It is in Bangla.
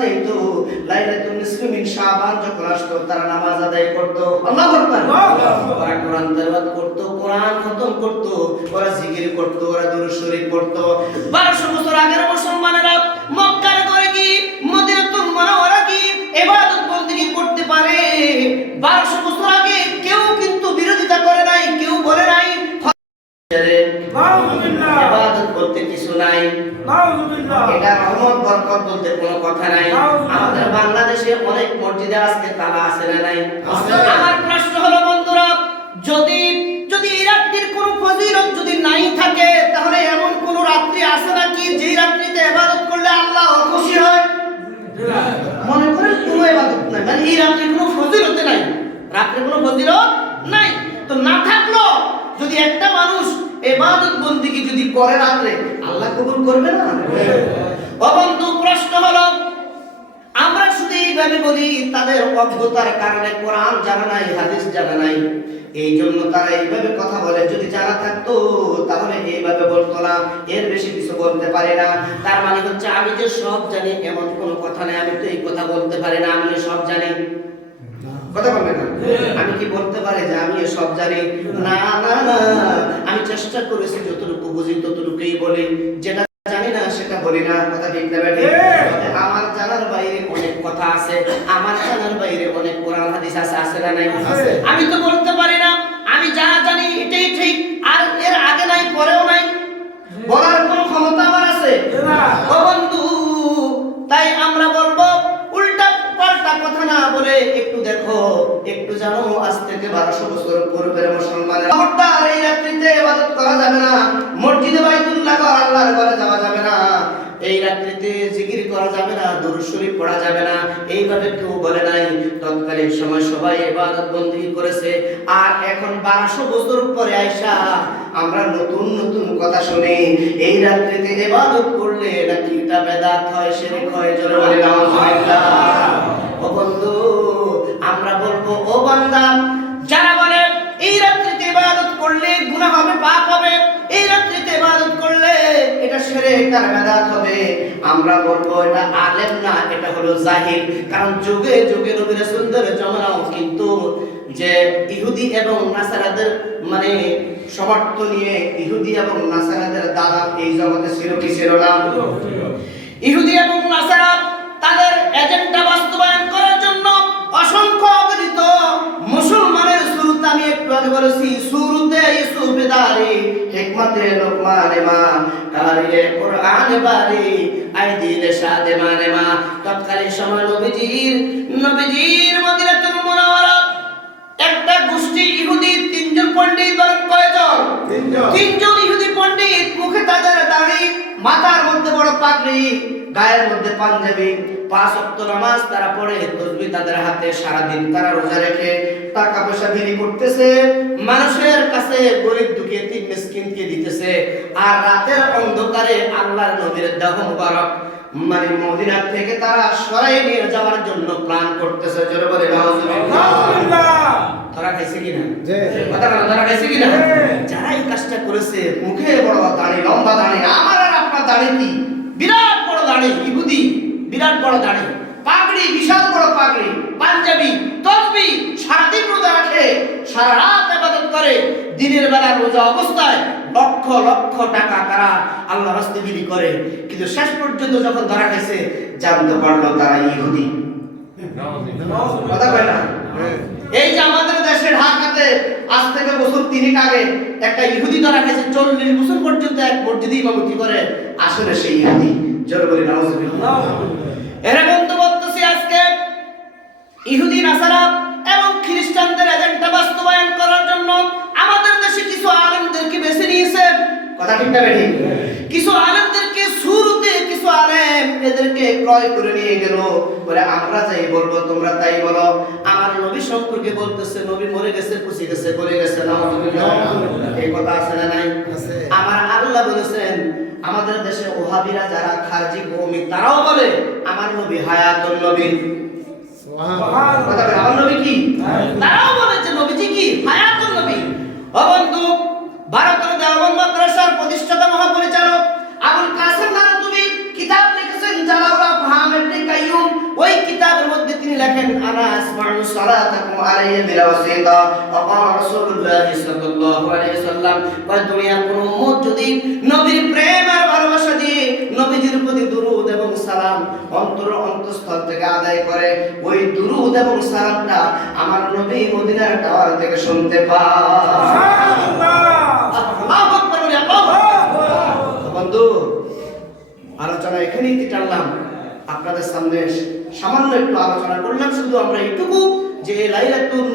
যেত লাইলাতুল নিসফি মিন শাবান যখন আসতো তারা নামাজ আদায় করত, আল্লাহু আকবার, ওরা কোরআন তেলাওয়াত করত, কোরআন খতম করত, ওরা জিকির করত, ওরা দুরূদ শরীফ পড়ত। 1200 বছর আগের মুসলমানেরা মক্কার ঘরে কি মদিনাতুল মুনাওয়ারা কি ইবাদত বন্দেগী করতে পারে? 1200 বছর আগে কেউ কিন্তু বিরোধিতা করে নাই, কেউ বলে নাই ইবাদত বলতে কিছু নাই, এটা রহমত বরকত বলতে কোনো কথা নাই। আমাদের বাংলাদেশে অনেক মসজিদে আজকে তালা আছে না নাই? আমার প্রশ্ন হলো বন্ধুরা, যদি এই রাত্রির কোনো ফজিলত যদি নাই থাকে, তাহলে এমন কোন রাত্রি আছে নাকি যে রাত্রিতে ইবাদত করলে আল্লাহ খুশি হয়? মনে করেন কোনো ইবাদত নাই, মানে এই রাত্রির কোনো ফজিলত নাই, রাত্রির কোনো ফজিলত নাই। তো না থাকলো যদি একটা মানুষ ইবাদত বন্দেগী যদি করে রাতে, আল্লাহ কবুল করবে না? ও বন্ধু, প্রশ্ন হলো আমরা শুধু এইভাবে বলি তাদের অজ্ঞতার কারণে কোরআন জানা নাই, হাদিস জানা নাই, এই জন্য তারা এইভাবে কথা বলে। যদি জানা থাকতো তাহলে এইভাবে বলতো না, এর বেশি কিছু বলতে পারে না। তার মানে হচ্ছে আমি যে সব জানি এমন কোনো কথা নেই, আমি তো এই কথা বলতে পারি না, আমি সব জানি। কথা বলবেন না? আমি কি বলতে পারি যে আমি সব জানি? না না না, আমি চেষ্টা করেছি যতটুকু বুঝি ততটুকুই বলি, যেটা জানি না সেটা বলি না। কথা ঠিক না বেঠিক? আমার জানার বাইরে অনেক কথা আছে, আমার জানার বাইরে অনেক কোরআন হাদিস আছে না নাই? আমি তো বলতে পারি না আমি যা জানি এটাই ঠিক, আর এর আগে নাই পরেও নাই, বলার কোন ক্ষমতা আমার আছে? ও বন্ধু, তাই আমরা বলবো উল্টা পাল্টা কথা না বলে একটু দেখো, একটু জানো, আজ থেকে 1200 বছর পূর্বের মুসলমানের খবরদার এই রাত্রিতে ইবাদত করা যাবে না, মসজিদে বাইতুল্লাহ আল্লাহর ঘরে যাওয়া যাবে না, এই রাত্রিতে জিকির করা যাবে না, দুরূদ শরীফ পড়া যাবে না, এইভাবে কেউ বলে নাই। তৎকালীন সময় সবাই ইবাদত বন্দেগী করেছে। আর এখন 1200 বছর পরে আইসা আমরা নতুন নতুন কথা শুনি, এই রাত্রিতে ইবাদত করলে নাকি এটা বেদাত হয়, শিরক হয়। জোরে বলে নাউজুবিল্লাহ। ও বন্ধু, আমরা বলবো ও বান্দা, যারা বলে এই রাত্রিতে ইবাদত করলে গুনাহ হবে, পাপ হবে, এই রাত্রিতে ইবাদত করলে এটা শিরক আর বেদাত হবে, আমরা বলবো এটা আলেম না, এটা হলো জাহিল। কারণ যুগে যুগে নবী রাসূলদের জামানাও কিন্তু যে ইহুদি এবং নাসারাদের মানে সমর্থন নিয়ে ইহুদি এবং নাসারাদের দ্বারা এই জগতে ছিল কি ছিল না? ইহুদি এবং নাসারা তাদের এজেন্ডা বাস্তবায়ন করার জন্য অসংখ্য অগণিত মুসলমানের শুরুতে আমি একটু আগে বলেছি, শুরুতে ইসুফেদারি হিকমতে লোকমানে মা কারিয়ে কোরআন বারি আইদিলে সাদে মানে মা। তৎকালীন সময় নবীজির মদিনাতুল মুনাওয়ারা একটা গোষ্ঠী ইহুদি, 3 জন পণ্ডিত, বলেন কয়জন? 3 জন ইহুদি পণ্ডিত, মুখে তাদের দাড়ি, মাথার মধ্যে বড় পাগড়ি, গায়ের মধ্যে পাঞ্জাবি, 5 ওয়াক্ত নামাজ তারা পড়ে, তাসবিহ তাদের হাতে, সারা দিন তারা রোজা রেখে টাকা পয়সা বিলি করতেছে, মানুষের কাছে গরিব দুঃখী তিন মিসকিনকে দিতেছে, আর রাতের অন্ধকারে আল্লাহর নবীর দেহ মুবারক মানে মদিনা থেকে তারা সরাই নিয়ে যাওয়ার জন্য প্ল্যান করতেছে। জোরে বলে নাউজুবিল্লাহ। ধরা খাইছে কিনা? কথা বলো, ধরা খাইছে কিনা? যারা এই কাজটা করেছে, মুখে বড় দাড়ি, লম্বা দাড়ি, আমার আর আপনার দাড়ি কি বিরাট বড় দাড়ি, ইহুদি বিরাট বড় দাড়ি, পাগড়ি বিশাল বড় পাগড়ি, পাঞ্জাবি, তাসবিহ, সারাদিন রোজা রাখে, সারা রাত ইবাদত করে, দিনের বেলা রোজা অবস্থায় লক্ষ লক্ষ টাকা তারা আল্লাহর রাস্তায় বিলি করে, কিন্তু শেষ পর্যন্ত যখন ধরা খাইছে জানতে পারলো তারা ইহুদি। কথা কয় না? এই যে আমাদের দেশে ঢাকাতে আজ থেকে বছর 3 আগে একটা ইহুদি ধরা খাইছে, 40 বছর পর্যন্ত এক মসজিদে ইমামতি করে, আসলে সেই ইহুদি। জোরে বলি নাউজুবিল্লাহ। এরা বন্ধু বলতেছি আজকে ইহুদি, নাসারা এবং খ্রিস্টানদের এজেন্ডা বাস্তবায়ন করার জন্য আমাদের দেশে কিছু আলেমদেরকে বেছে নিয়েছে। কথা ঠিক না বেঠিক? কিছু আলেমদেরকে শুরুতে কিছু আলেম এদেরকে ক্রয় করে নিয়ে গেল, বলে আমরা যাই বলবো তোমরা তাই বলো। আমার নবী সম্পর্কে বলতেছে নবী মরে গেছে, পচে গেছে, গলে গেছে, নাউজুবিল্লাহ। এই কথা আছে না নাই? আমার আল্লাহ বলেছেন আমাদের দেশে ওহাবিরা যারা খারজি কওমি তারাও বলে আমার নবী হায়াতুন নবী। সুবহানাল্লাহ। কথা বলে আমার নবী কি? তারাও বলে যে নবীজি কি হায়াতুন নবী। ও বন্ধু, ভারতের দেওবন্দ মাদ্রাসার প্রতিষ্ঠাতা মহাপরিচালক আবুল কাসেম নানতুবি কিতাব লিখেছেন জালাউল আফহাম ইবনে কাইয়ুম আনা আসমাউ সালাতাকুম আলাইয়া বিলা ওয়াসিতা ওয়া ক্বালা রাসূলুল্লাহ সাল্লাল্লাহু আলাইহি ওয়াসাল্লাম ওই দুনিয়ার কোন উম্মত যদি নবীর প্রেম আর ভালোবাসা দিয়ে নবীজির প্রতি দুরূদ এবং সালাম অন্তঃস্থল থেকে আদায় করে, ওই দুরূদ এবং সালামটা আমার নবী মদিনার টাওয়ার থেকে শুনতে পায়। সুবহানাল্লাহ। আল্লাহু আকবার বলি আল্লাহু আকবার। বন্ধু, আলোচনা এখানেই টানলাম, আপনাদের সামনে সামান্য একটু আলোচনা করলাম, শুধু আমরা এইটুকু যে লাইলাতুল